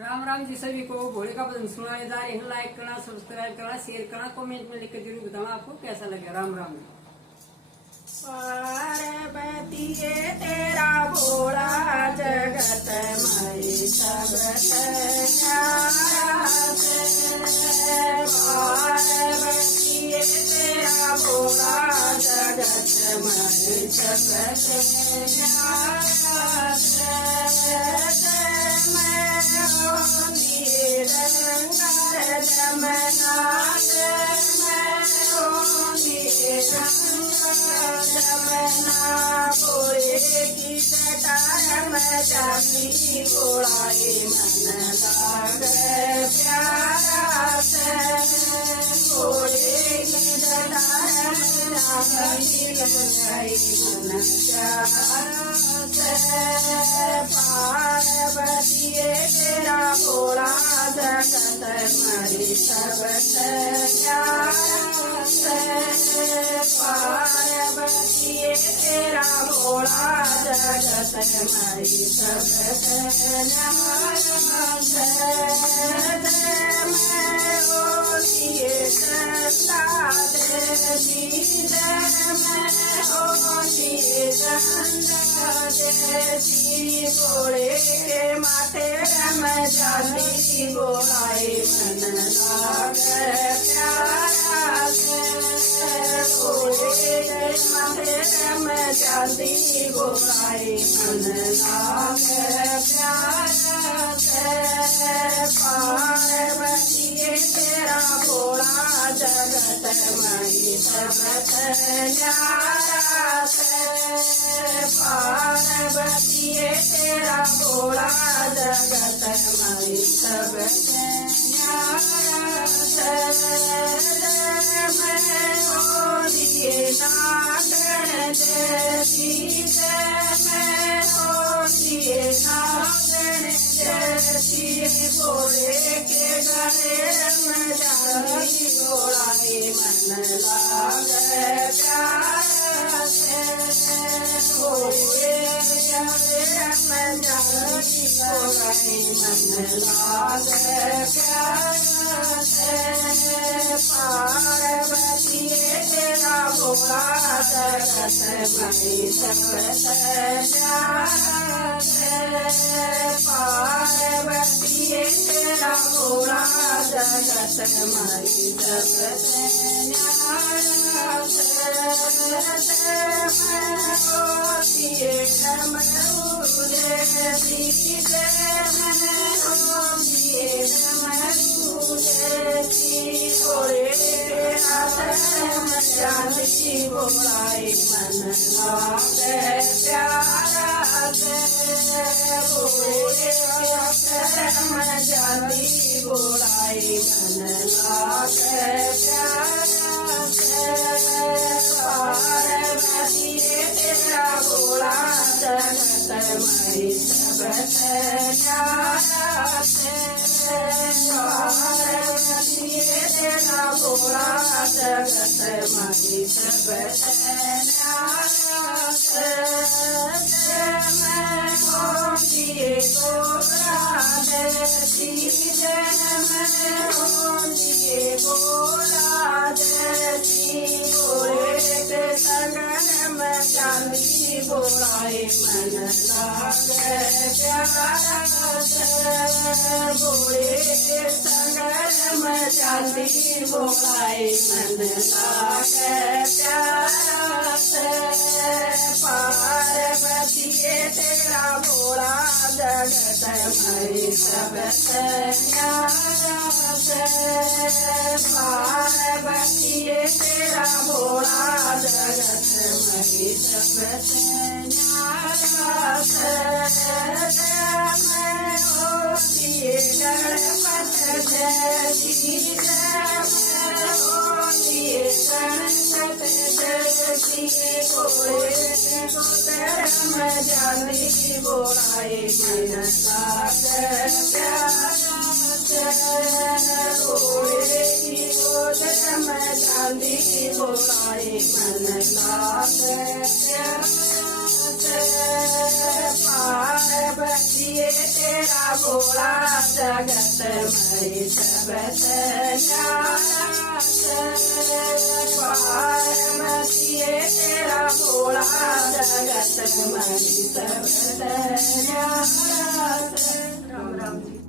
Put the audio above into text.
राम राम जी सभी को। भोले का भजन सुनाए जा रहे हैं। लाइक करना, सब्सक्राइब करना, शेयर करना, कमेंट में लिख कर जरूर बताना आपको कैसा लगे। राम राम। पार्वती तेरा भोला जगत मई सब पार्वती तेरा भोला जगत मई सब पूरे की कटार में जाती बोलाए मन लाग प्यारा से पूरे की कटार में जाती बोलाए मन प्यारा से पार्वती तेरा भोला जगत मरी सबसे प्यारा से पार्वती तेरा भोला जगत मई सबसे भोले के माथे में जाती बोलाए मन लाग प्यारा से भोले के माथे में जाती बोलाए मन लाग प्यारा से पार्वती तेरा भोला जगत मई सबसे न्यारा से पार्वती तेरा भोला जगत मई सबसे न्यारा से मैं होलिए नागण जैसी मैं होलिए नागण जैसी भोले के गले में जाती बोलाए मन लाग प्यारा से भोले के गले में जाती बोलाए मन लाग प्यारा से पार्वती तेरा भोला जगत मई सबसे प्यारा से पार्वती तेरा भोला जगत मई सबसे न्यारा से जाती बोलाए मन लाग प्यारा से भोले में जाती बोलाए मन लाग प्यारा से पार्वती तेरा भोला जगत मई सबसे न्यारा से पार्वती तेरा भोला जगत मई सबसे न्यारा से मैं होलिए गोरा जैसी मैं होलिए गोरा जैसी भोले के सगन में चांदी बोलाए मन लाग प्यारा से भोले के सगन में चांदी बोलाए मन लाग प्यारा से पार्वती तेरा भोला जगत मई सबसे न्यारा से पार्वती तेरा भोला जगत मई सबसे न्यारा से मैं होलिए गणपत जैसी मैं होलिए गणपत जैसी भोले गोतर में जाती बोलाए मन लाग प्यारा से भोले की गोतर में जाती बोलाए मन लाग प्यारा से पार्वती तेरा भोला जगत मई सबत न्यास पार्वती तेरा भोला जगत मई सबत न्यास। राम राम जी।